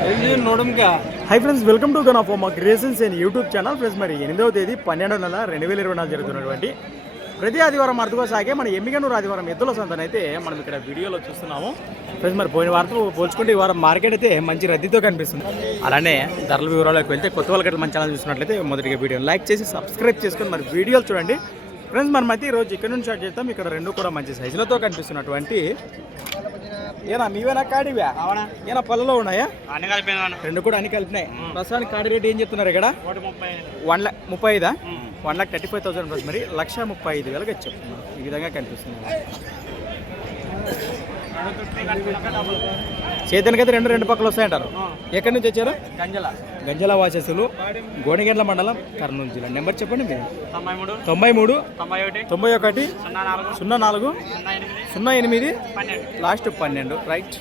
Hi friends welcome to gun of Maa creations and YouTube channel friends మరి ఎనిమిదవ తేదీ పన్నెండో నెల రెండు వేల ఇరవై నాలుగు జరుగుతున్నటువంటి ప్రతి ఆదివారం అర్థగా సాగే మన ఎమ్మిగనూరు ఆదివారం ఎద్దుల సంతనైతే మనం ఇక్కడ వీడియోలో చూస్తున్నాము. ఫ్రెండ్స్ మరి పోయిన వారంతో పోల్చుకుంటే ఈ వారం మార్కెట్ అయితే మంచి రద్దీతో కనిపిస్తుంది. అలానే ధరల వివరాలకు వెళ్తే కొత్త వాళ్ళకి మన ఛానల్ చూసినట్లయితే మొదటిగా వీడియో లైక్ చేసి సబ్స్క్రైబ్ చేసుకొని మరి వీడియోలు చూడండి. ఫ్రెండ్స్ మనం అయితే ఈరోజు ఇక్కడ నుంచి స్టార్ట్ చేస్తాం ఇక్కడ రెండు కూడా మంచి సైజులతో కనిపిస్తున్నటువంటి ఏనా మీవేనా కాడివా? ఏనా పళ్ళలో ఉన్నాయా? అన్ని కలిపిన రెండు కూడా అన్ని కలిపినాయి. ప్రస్తుతానికి కాడి రేట్ ఏం చెప్తున్నారు ఇక్కడ? వన్ లాక్ ముప్పై ఐదా? One lakh thirty five thousand rupees మరి. లక్ష ముప్పై ఐదు వేలకు చెప్తున్నారు ఈ విధంగా కనిపిస్తుంది. చేతనికైతే రెండు రెండు పక్కలు వస్తాయంటారు. ఎక్కడి నుంచి వచ్చారు? గంజల. గంజల వాసస్సులు గోనెగండ్ల మండలం కర్నూలు జిల్లా. నెంబర్ చెప్పండి మీరు. తొంభై మూడు తొంభై ఒకటి సున్నా నాలుగు సున్నా ఎనిమిది లాస్ట్ పన్నెండు. రైట్.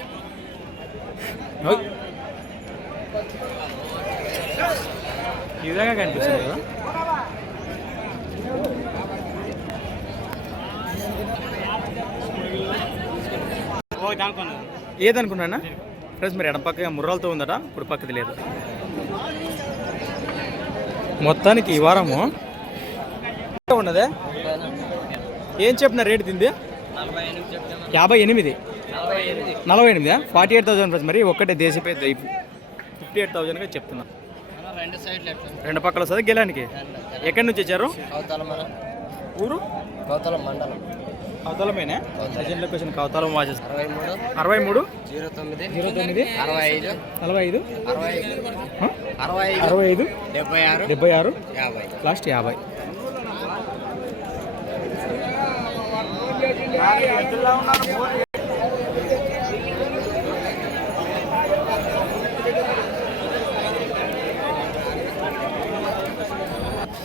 ఈ విధంగా కనిపిస్తుంది కదా? ఏదనుకున్నానా ఫ్రెండ్స్ మరి ఎడం పక్క ముర్రాలతో ఉందట ఇప్పుడు పక్కది లేదు. మొత్తానికి ఈ వారము? ఉన్నదే? ఏం చెప్పిన రేటు తింది యాభై ఎనిమిది. నలభై ఎనిమిది ఫార్టీ ఎయిట్ థౌసండ్ మరి ఒక్కటే దేశపై ఫిఫ్టీ ఎయిట్ థౌసండ్గా చెప్తున్నా. రెండు పక్కల వస్తుంది? గెలానికి? ఎక్కడి నుంచి వచ్చారు? ఊరు? మండలం. కవతలమేనే ప్రజెంట్ లొకేషన్ కవతలం వాచెస్ అరవై మూడు. జీరో తొమ్మిది. జీరో తొమ్మిది. అరవై ఐదు. నలభై ఐదు? అరవై? అరవై అరవై ఐదు? డెబ్బై ఆరు. డెబ్బై ఆరు? యాభై. లాస్ట్ యాభై.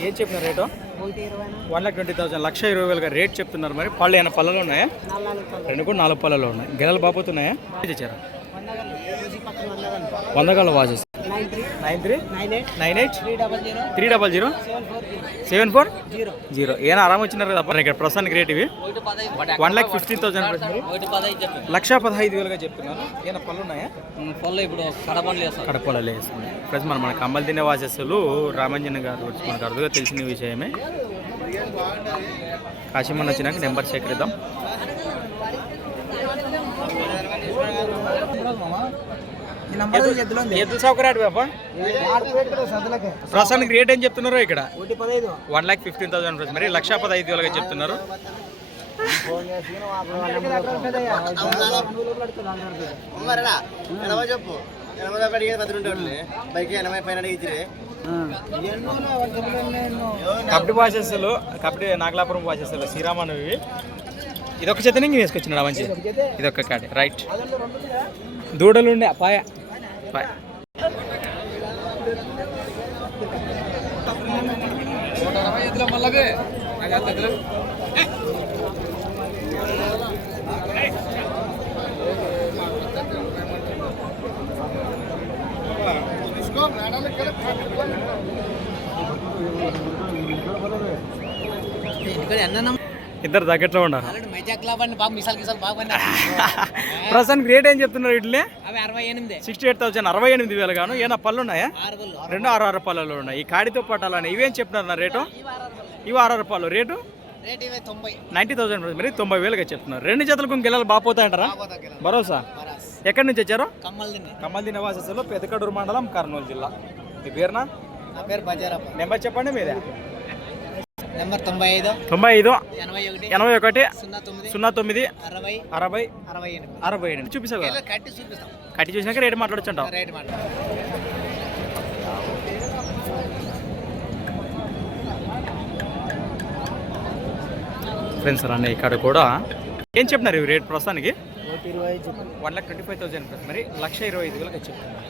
ఏం చెప్పినారు rate? One lakh twenty thousand లక్ష ఇరవై వేలుగా రేట్ చెప్తున్నారు మరి. పళ్ళు ఏమైనా పళ్ళలో ఉన్నాయా? రెండు కూడా నాలుగు పళ్ళలో ఉన్నాయి. గెలలు బాపోతున్నాయా తెచ్చారా? వందగాల watches nine three. Nine eight. Three double zero? Seven four? Zero. ఏమైనా ఆరామ్ వచ్చినారు కదా అప్పుడు ఇక్కడ ప్రస్తుతానికి రేట్ ఇవి. వన్ లాక్ ఫిఫ్టీన్ థౌసండ్ లక్ష పదహైదు వేలుగా చెప్తున్నారు. ఏమైనా పళ్ళు ఉన్నాయా? పొల్ల ఇప్పుడు వేస్తాం కడపలలో వేస్తుంది ప్లస్ మన మన కమ్మలు తినే వాసస్సులు రామంజన్ గారు మనకు అరుదుగా తెలిసిన విషయమే. కాశీమన్ వచ్చినాక నెంబర్ సేకరిద్దాం. ఎద్దు సౌకర్యాడు బాబా ప్రస్తుతానికి రేట్ ఏం చెప్తున్నారు ఇక్కడ? One lakh fifteen thousand rupees. మరి లక్ష పదహైదు వేలుగా చెప్తున్నారు. చెప్పు ఎనభై అడిగేది పది పైన అడిగితే కబడ్డీ వాసస్సులు కబడ్డీ నాగలాపురం వాసస్సులు శ్రీరామన్ ఇవి ఇదొక చేతనే ఇంక వేసుకొచ్చినాడు మంచి ఇదొక కాడి రైట్. దూడలు ఉండే పాయ పాయ ఇద్దరు దగ్గరలో ఉన్నారు మెజా క్లబ్ అండి బాగా మిసాల్ గిసాల్ బాగా పడినా ప్రస్తుతానికి రేట్ ఏం చెప్తున్నారు వీటిని? అవి అరవై ఎనిమిది. సిక్స్టీ ఎయిట్ థౌసండ్ అరవై ఎనిమిది వేలు గాను. ఏమైనా పళ్ళు ఉన్నాయా? రెండు ఆరు ఆరు పళ్ళలో ఉన్నాయి. ఈ కాడితో పట్టాలని ఇవేం చెప్తున్నారు నా రేటు? ఇవి ఆరు ఆరు పళ్ళు. రేటు? రేట్ ఇవే తొంభై. నైంటీ థౌసండ్ మరి తొంభై వేలుగా చెప్తున్నారు. రెండు జతలకు గెలలు బాపోతాయంటారా భరోసా? ఎక్కడి నుంచి వచ్చారు? కమ్మల్ది నివాసస్సులో పెదకడూరు మండలం కర్నూలు జిల్లా. మీ పేరునా? నా పేరు బజారప్ప. నెంబర్ చెప్పండి మీదే. తొంభై ఐదు తొంభై ఐదు ఎనభై ఒకటి ఎనభై ఒకటి సున్నా తొమ్మిది. సున్నా తొమ్మిది. అరవై. అరవై. అరవై ఎనిమిది. అరవై ఎనిమిది. చూపిస్తావు కదా కట్టి చూపిస్తాం. కట్టి చూసినాక రేటు మాట్లాడచ్చు అంటావు ఫ్రెండ్స్ రండి ఇక్కడ కూడా ఏం చెప్పినారు ఇవి రేట్ ప్రస్తుతానికి? One lakh twenty five thousand plus మరి లక్ష ఇరవై ఐదు వేలకు చెప్తున్నారు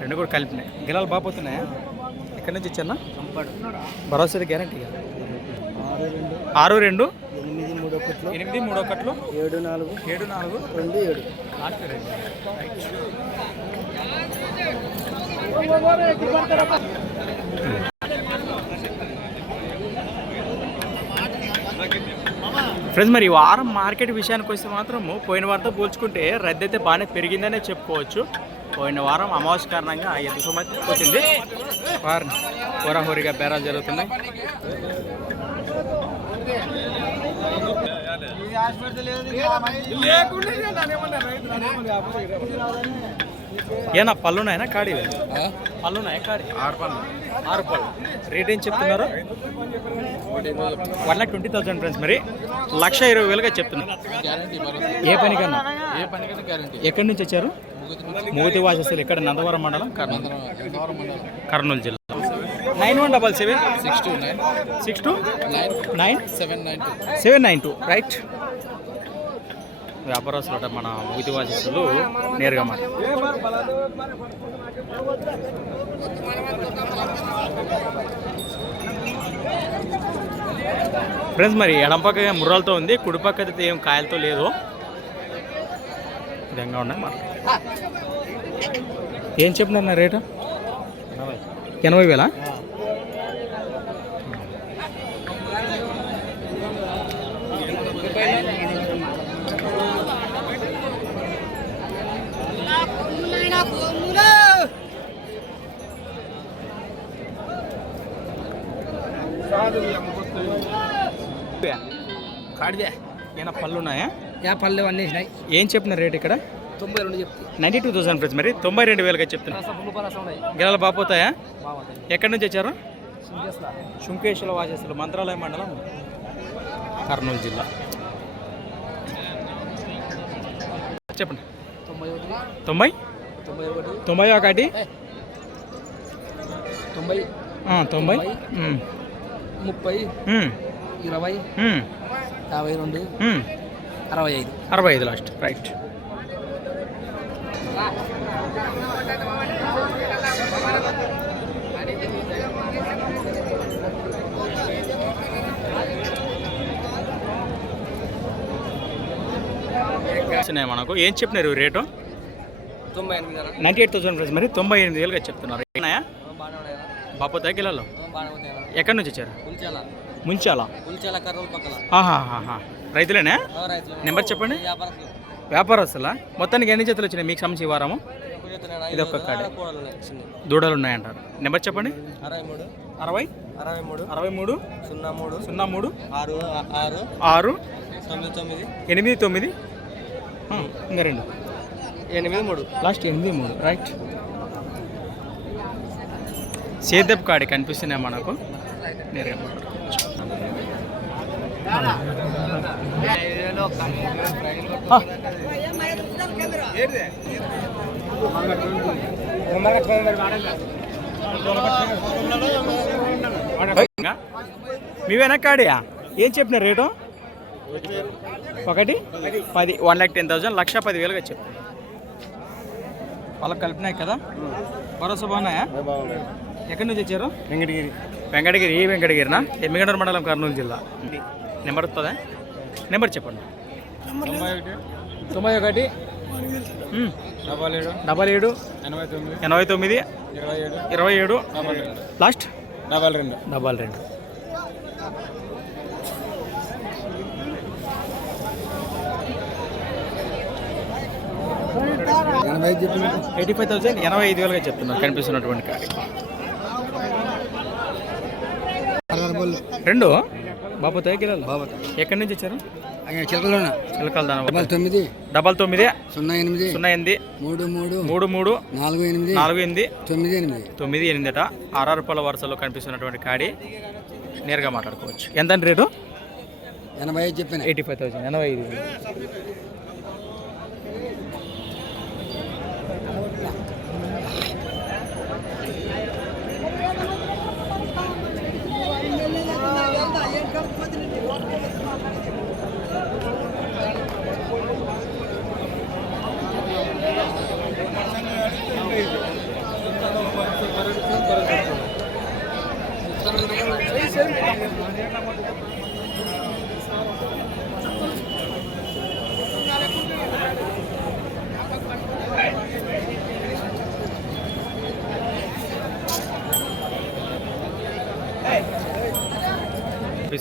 రెండు కూడా కలిపినాయి. గిలాలు బాపోతున్నాయా ఎక్కడి నుంచి ఇచ్చానా భరోసా గ్యారంటీగా ఆరు రెండు. ఎనిమిది మూడు ఒకట్లు ఎనిమిది మూడు ఒకట్లు ఏడు నాలుగు. ఏడు నాలుగు. రెండు ఏడు. ఫ్రెండ్స్ మరి ఈ వారం మార్కెట్ విషయానికి వస్తే మాత్రము పోయిన వారంతో పోల్చుకుంటే రద్దీ అయితే బాగానే పెరిగిందనే చెప్పుకోవచ్చు. పోయిన వారం అమావాస్య కారణంగా ఎద్దు సుమతి వచ్చింది. వారిని హోరాహోరీగా బేరాలు జరుగుతున్నాయి. ఏనా పళ్ళున్నాయనా కాడి పళ్ళున్నాయా కాడి? ఆరు పళ్ళు. ఆరు పళ్ళు. రేట్ ఏం చెప్తున్నారు? One lakh twenty thousand friends మరి. లక్ష ఇరవై వేలుగా చెప్తున్నారు. ఏ పనికన్నా? ఏ పనికైనా గ్యారంటీ ఎక్కడి నుంచి వచ్చారు? మూతి వాసస్తులు ఇక్కడ నందవరం మండలం? కర్నూలు కర్నూలు జిల్లా. Nine one double seven? Six two nine. Six two? Nine. Nine? Seven nine two. Seven nine two. Right. వ్యాపారస్తులు అట మన మూతి వాసస్తులు నేరుగా మాట ఫ్రెండ్స్ మరి ఎడం పక్క ముర్రాలతో ఉంది కుడి పక్క అయితే ఏం కాయలతో లేదు. విధంగా ఉన్నాయి మాట ఏం చెప్పినారు నా రేటు? ఎనభై వేలా? కాడిదే. ఏమైనా పళ్ళు ఉన్నాయా? యా పల్లె అన్నీ వేసినాయి ఏం చెప్పిన రేట్ ఇక్కడ? తొంభై రెండు చెప్తే. నైంటీ టూ థౌసండ్ ఫ్రెండ్స్ మరి. తొంభై రెండు వేలుగా చెప్తున్నా. రసం ఉన్నాయి. గిరాలు బాపోతాయా ఎక్కడి నుంచి వచ్చారు? శుంకేశ్వర వాసేసులు మంత్రాలయ మండలం కర్నూలు జిల్లా. చెప్పండి. తొంభై ఒకటి. తొంభై? ఒకటి. తొంభై తొంభై. ముప్పై. ఇరవై. యాభై రెండు. అరవై ఐదు. అరవై ఐదు లాస్ట్ రైట్ వచ్చినాయి మనకు. ఏం చెప్పినారు రేటు? తొంభై ఎనిమిది నైంటీ ఎయిట్ థౌసండ్ ప్రైస్. మరి తొంభై ఎనిమిది వేలుగా చెప్తున్నారు. ఏనాయా కిలోలో ఉన్నాయా ఎక్కడి నుంచి వచ్చారు? ముంచాలా కర్నూలు పక్కల ఆహాహాహా. రైతులేనా? రైతులు. నెంబర్ చెప్పండి. వ్యాపారస్తులు. మొత్తానికి ఎన్ని జతలు వచ్చినాయి? మీకు సంబంధించి వారము? ఇది ఒక్క కాడే. దూడలు ఉన్నాయంటారు. నెంబర్ చెప్పండి. అరవై మూడు అరవై? అరవై మూడు అరవై మూడు సున్నా మూడు సున్నా మూడు ఆరు ఆరు. ఆరు. తొమ్మిది తొమ్మిది. ఎనిమిది తొమ్మిది. ఇంకా రెండు. ఎనిమిది మూడు. లాస్ట్ ఎనిమిది మూడు. రైట్. సేదప్ కాడి కనిపిస్తున్నాయి మనకు. నేరుగా మాట్లాడుకోవచ్చు. ఆ. ఇంకా? మీ వెనకాడియా ఏం చెప్పిన రేటు? ఒకటి? పది. One lakh ten thousand. లక్ష పది వేలుగా చెప్పు. వాళ్ళకి కలిపినాయి కదా? భరోసా బాగున్నాయా? ఎక్కడి నుంచి వచ్చారు వెంకటగిరి. వెంకటగిరి. ఈ వెంకటగిరినా? ఎమ్మిగనూరు మండలం కర్నూలు జిల్లా. నెంబర్ వస్తుందా? నెంబర్ చెప్పండి. తొంభై ఒకటి తొంభై ఒకటి ఉమ్, డబల్ ఏడు డబల్ ఏడు ఎనభై తొమ్మిది ఎనభై తొమ్మిది ఇరవై ఏడు ఇరవై ఏడు లాస్ట్? డబల్ రెండు. డబల్ రెండు. ఎయిటీ ఫైవ్ థౌసండ్ ఎనభై ఐదు వేలుగా చెప్తున్నారు కనిపిస్తున్నటువంటి కాడి రెండు? బాబోతాయి కిలోలు బాబత్ ఎక్కడి నుంచి చిలకలోన చిలకల డబల్ తొమ్మిది. డబల్ తొమ్మిది. సున్నా ఎనిమిది. సున్నా ఎనిమిది. మూడు మూడు. మూడు మూడు. నాలుగు ఎనిమిది. నాలుగు ఎనిమిది. తొమ్మిది ఎనిమిది. తొమ్మిది ఎనిమిదట. ఆర్ఆర్ పళ్ళ వరుసలో కనిపిస్తున్నటువంటి కాడి. నేరుగా మాట్లాడుకోవచ్చు. ఎంత రేటు? ఎనభై చెప్పిన. ఎయిటీ ఫైవ్ థౌసండ్ ఎనభై ఐదు.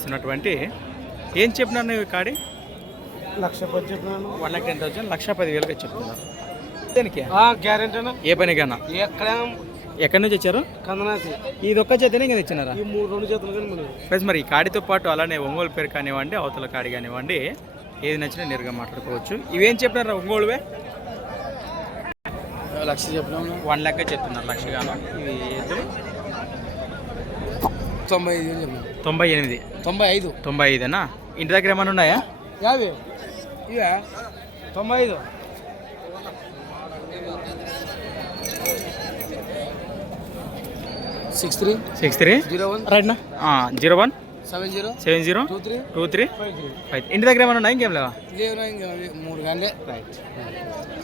కనిపిస్తున్నటువంటి ఏం చెప్పినారు నువ్వు ఈ కాడి? లక్ష పది చెప్పినాను. వన్ లాక్ టెన్ థౌసండ్ లక్ష పది వేలుగా చెప్తున్నారు. దేనికి? గ్యారెంటీ ఏ పనికన్నా ఎక్కడ? ఎక్కడి నుంచి వచ్చారు? కందనాసి. ఇది ఒక్క చేతనే ఇంకా తెచ్చినారా ఈ మూడు రెండు చేతులు ఫ్రెండ్స్ మరి ఈ కాడితో పాటు అలానే ఒంగోలు పేరు కానివ్వండి అవతల కాడి కానివ్వండి ఏది నచ్చినా నేరుగా మాట్లాడుకోవచ్చు. ఇవేం చెప్పినారా ఒంగోలువే? లక్ష చెప్పినాము. వన్ ల్యాక్ చెప్తున్నారు లక్షగాను ఇవి ఎద్దులు? తొంభై ఐదు తొంభై ఎనిమిది. తొంభై ఐదు. తొంభై ఐదేనా? ఇంటి దగ్గర ఏమైనా ఉన్నాయా? యాభై ఇవా. తొంభై ఐదు. Six three six three zero one. రైట్నా zero one. Seven zero seven zero two three two three five ఇంటి దగ్గర ఏమైనా ఉన్నాయా? ఇంకేం లేవా? లేవునా ఇంకా మూడు గంటలే రైట్ నాదైతే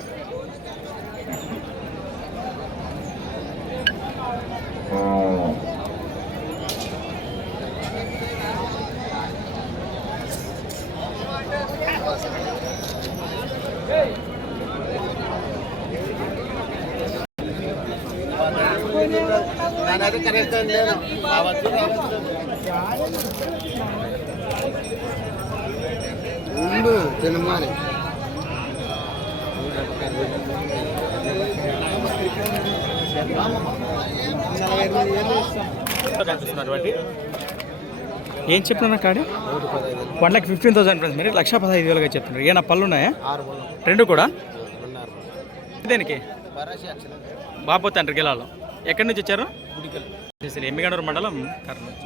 కనీసం లేదు రావచ్చు ముందు తినమాలి కనిపిస్తున్నటువంటి ఏం చెప్తున్నా కాడి one lakh fifteen thousand friends మీరు? లక్ష పదహైదు వేలుగా చెప్తున్నారు ఏమైనా పళ్ళు ఉన్నాయా? రెండు కూడా? దేనికి? బాబు తండ్రి గిలాలో. ఎక్కడి నుంచి వచ్చారు? ఎమ్మిగనూరు మండలం కర్నూలు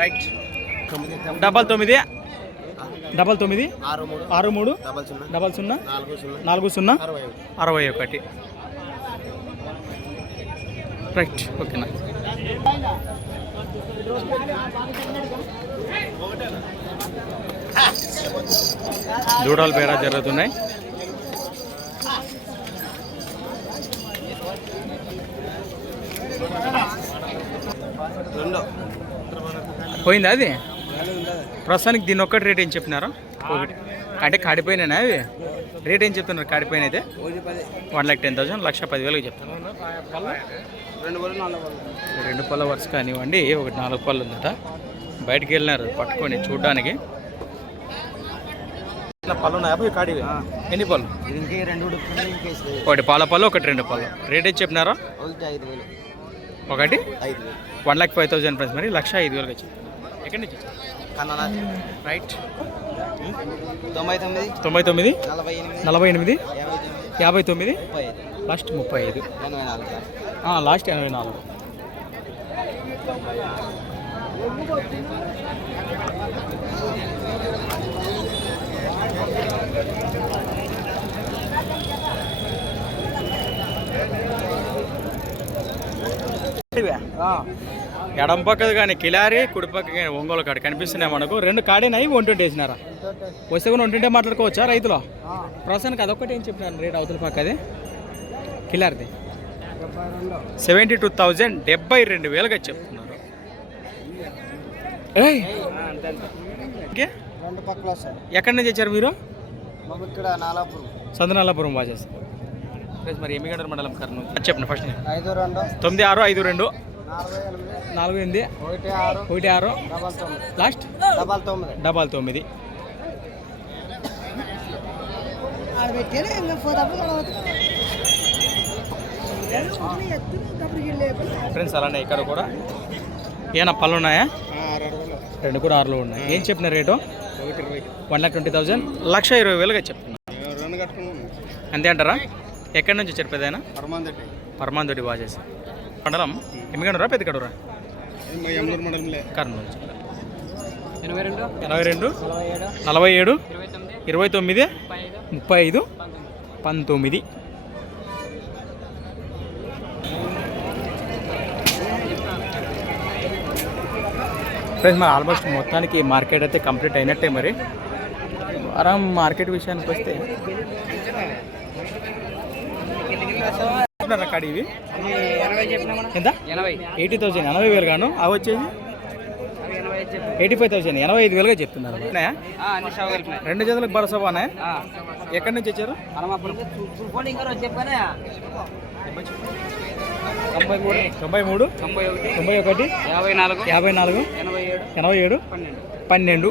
రైట్. డబల్ తొమ్మిది? డబల్ తొమ్మిది? ఆరు మూడు. ఆరు మూడు? డబల్ సున్నా. డబల్ సున్నా? నాలుగు సున్నా. అరవై ఒకటి. రైట్ ఓకేనా? దూడలు పేరా జరుగుతున్నాయి. పోయిందా అది? ప్రస్తుతానికి దీని ఒక్కటి రేట్ ఏం చెప్పినారా? ఒకటి. అంటే కాడిపోయినా అవి? రేట్ ఏం చెప్తున్నారు? కాడిపోయిన అయితే వన్ లాక్ టెన్ థౌసండ్ లక్ష పదివేలకు చెప్తున్నారు. రెండు పళ్ళు వరుస కానివ్వండి ఒకటి నాలుగు పళ్ళు ఉందట. బయటికి వెళ్ళినారు పట్టుకొని చూడడానికి. పళ్ళు ఉన్నాయా పోయి కాడివి? ఎన్ని పళ్ళు? ఇంకే రెండు ఉడుకుతుంది ఇంకేసి ఒకటి పాల పళ్ళు ఒకటి రెండు పళ్ళు. రేట్ ఏం చెప్పినారా? ఒకటి one lakh five thousand price మరి లక్ష ఐదు వేలుగా చెప్తున్నారు ఎక్కడి నుంచి రైట్. తొంభై తొమ్మిది. తొంభై తొమ్మిది? నలభై ఎనిమిది. నలభై ఎనిమిది? యాభై తొమ్మిది. లాస్ట్ ముప్పై ఐదు. లాస్ట్ ఎనభై నాలుగు. ఎడం పక్కది కానీ కిలారి కుడి పక్క కానీ ఒంగోలు కాడ కనిపిస్తున్నాయి మనకు. రెండు కాడేనాయి ట్వంటీ వేసినారా వస్తే కూడా ట్వంటీ మాట్లాడుకోవచ్చా రైతులు? ప్రస్తుతానికి అదొక్కటి ఏం చెప్పినారు రేట్ అవతల పక్కది? కిలారిది. సెవెంటీ టూ థౌజండ్ డెబ్బై రెండు వేలుగా చెప్తున్నారు. ఎక్కడి నుంచి వచ్చారు మీరు? ఇక్కడ నాలాపురం. ప్లస్ మరి ఎమ్మిగడ్డ మండలం కర్నూలు. చెప్పండి ఫస్ట్ ఐదు రెండు. తొమ్మిది ఆరు ఐదు రెండు. నాలుగు ఎనిమిది. ఒకటి ఆరు. ఒకటి ఆరు. డబల్ తొమ్మిది. లాస్ట్ డబల్ తొమ్మిది. డబల్ తొమ్మిది. ఫ్రెండ్స్ అలానే ఇక్కడ కూడా. ఏమైనా పళ్ళు ఉన్నాయా? రెండు కూడా ఆరులో ఉన్నాయి. ఏం చెప్పిన rate? One lakh twenty thousand లక్ష ఇరవై వేలుగా చెప్తున్నా. అంతే అంటారా? ఎక్కడి నుంచి వచ్చారు పెద్దయినా పరమాందటి పరమాందొడి వాజేసి మండలం? ఎమ్మిగండరా పెద్దకడురా? కర్నూలు. నుంచి. ఎనభై రెండు నలభై ఏడు ఇరవై తొమ్మిది ముప్పై ఐదు పంతొమ్మిది. ఫ్రెండ్స్ మరి ఆల్మోస్ట్ మొత్తానికి మార్కెట్ అయితే కంప్లీట్ అయినట్టే మరి. వారం మార్కెట్ విషయానికి వస్తే. చెప్తున్నారా కాడి ఇవి? ఎంత? ఎయిటీ థౌసండ్ ఎనభై వేలు గాను. అవి వచ్చేసి చెప్పి ఎయిటీ ఫైవ్ థౌసండ్ ఎనభై ఐదు వేలుగా చెప్తున్నారు రెండు జతలకు భరోసా బాగున్నాయా ఎక్కడి నుంచి వచ్చారు? తొంభై మూడు. తొంభై మూడు. తొంభై ఒకటి. యాభై నాలుగు. యాభై నాలుగు. ఎనభై ఏడు? పన్నెండు.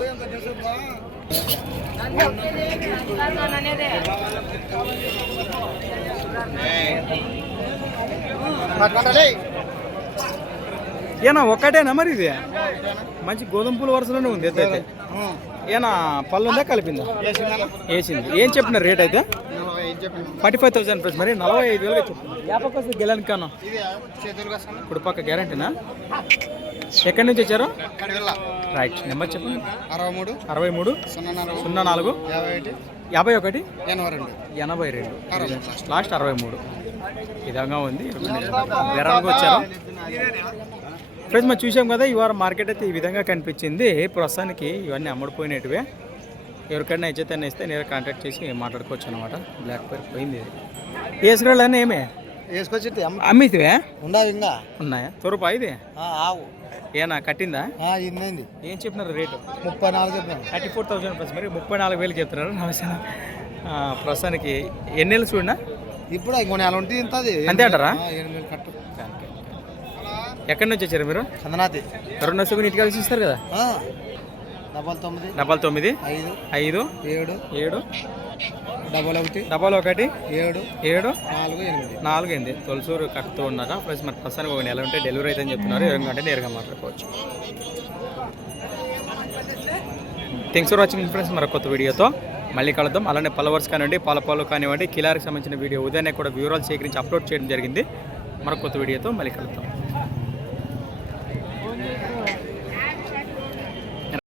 ఏనా ఒక్కటేనా మరి ఇది? మంచి గోధుమ పూల వరుసలోనే ఉంది అయితే ఏనా పళ్ళు ఉందా కలిపిందా? వేసింది. ఏం చెప్పిన రేట్ అయితే? ఫార్టీ ఫైవ్ థౌసండ్ ప్లస్ మరి నలభై ఐదు వేలు కాను. ఇప్పుడు పక్క గ్యారంటీనా? ఎక్కడి నుంచి వచ్చారు? రైట్ నెంబర్ చెప్పండి. అరవై మూడు అరవై మూడు సున్నా నాలుగు యాభై ఒకటి ఎనభై రెండు. ఎనభై రెండు. అరవై లాస్ట్ అరవై మూడు. విధంగా ఉంది. బెరంగా వచ్చారు. ఫ్రెండ్స్ మనం చూసాం కదా ఈ వారం మార్కెట్ అయితే ఈ విధంగా కనిపించింది. ప్రస్తుతానికి ఇవన్నీ అమ్ముడుపోయినట్టువే. ఎవరికైనా ఇచ్చేతన్నా ఇస్తే నేను కాంటాక్ట్ చేసి మాట్లాడుకోవచ్చు అనమాట బ్లాక్ పేర్ పోయింది ఇది ఏమే? వేసుకొచ్చి అమ్మితివే? ఉండవు ఇంకా ఉన్నాయా? తొరపా ఇది? ఆవు. ఏనా కట్టిందా? ఇంది ఏం చెప్పినారు రేటు? ముప్పై నాలుగు చెప్పాను. థర్టీ ఫోర్ థౌసండ్ ప్లస్ మరి ముప్పై నాలుగు వేలు చెప్తున్నారు. నమస్తే ప్రస్తుతానికి ఎన్ని నెలలు చూడనా? ఇప్పుడు ఇంకో నెల ఉంటే ఇంతది అంతే అంటారా? కట్టు. ఎక్కడి నుంచి వచ్చారు మీరు? చందనాథి కరోనా ఇంటికి కలిసి ఇస్తారు కదా? డబల్ తొమ్మిది డబల్ తొమ్మిది ఐదు ఐదు ఏడు ఏడు డబల్ ఒకటి డబల్ ఒకటి ఏడు ఏడు నాలుగు ఎనిమిది. నాలుగు ఎనిమిది. తొలసూరు కట్టుతూ ఉన్నారా? ప్లస్ మరి ప్రస్తుతానికి ఒక నెల ఉంటే డెలివరీ అయితే అని చెప్తున్నారు. ఎవరికంటే అంటే నేరుగా మాట్లాడుకోవచ్చు. థ్యాంక్స్ ఫర్ వాచింగ్ ఫ్రెండ్స్ మరొక కొత్త వీడియోతో మళ్ళీ కలుద్దాం. అలానే పలవర్స్ కానివ్వండి పాలపాలు కానివ్వండి కిలారికి సంబంధించిన వీడియో ఉదయాన్నే కూడా వివరాలు సేకరించి అప్లోడ్ చేయడం జరిగింది. మరొక కొత్త వీడియోతో మళ్ళీ కలుద్దాం.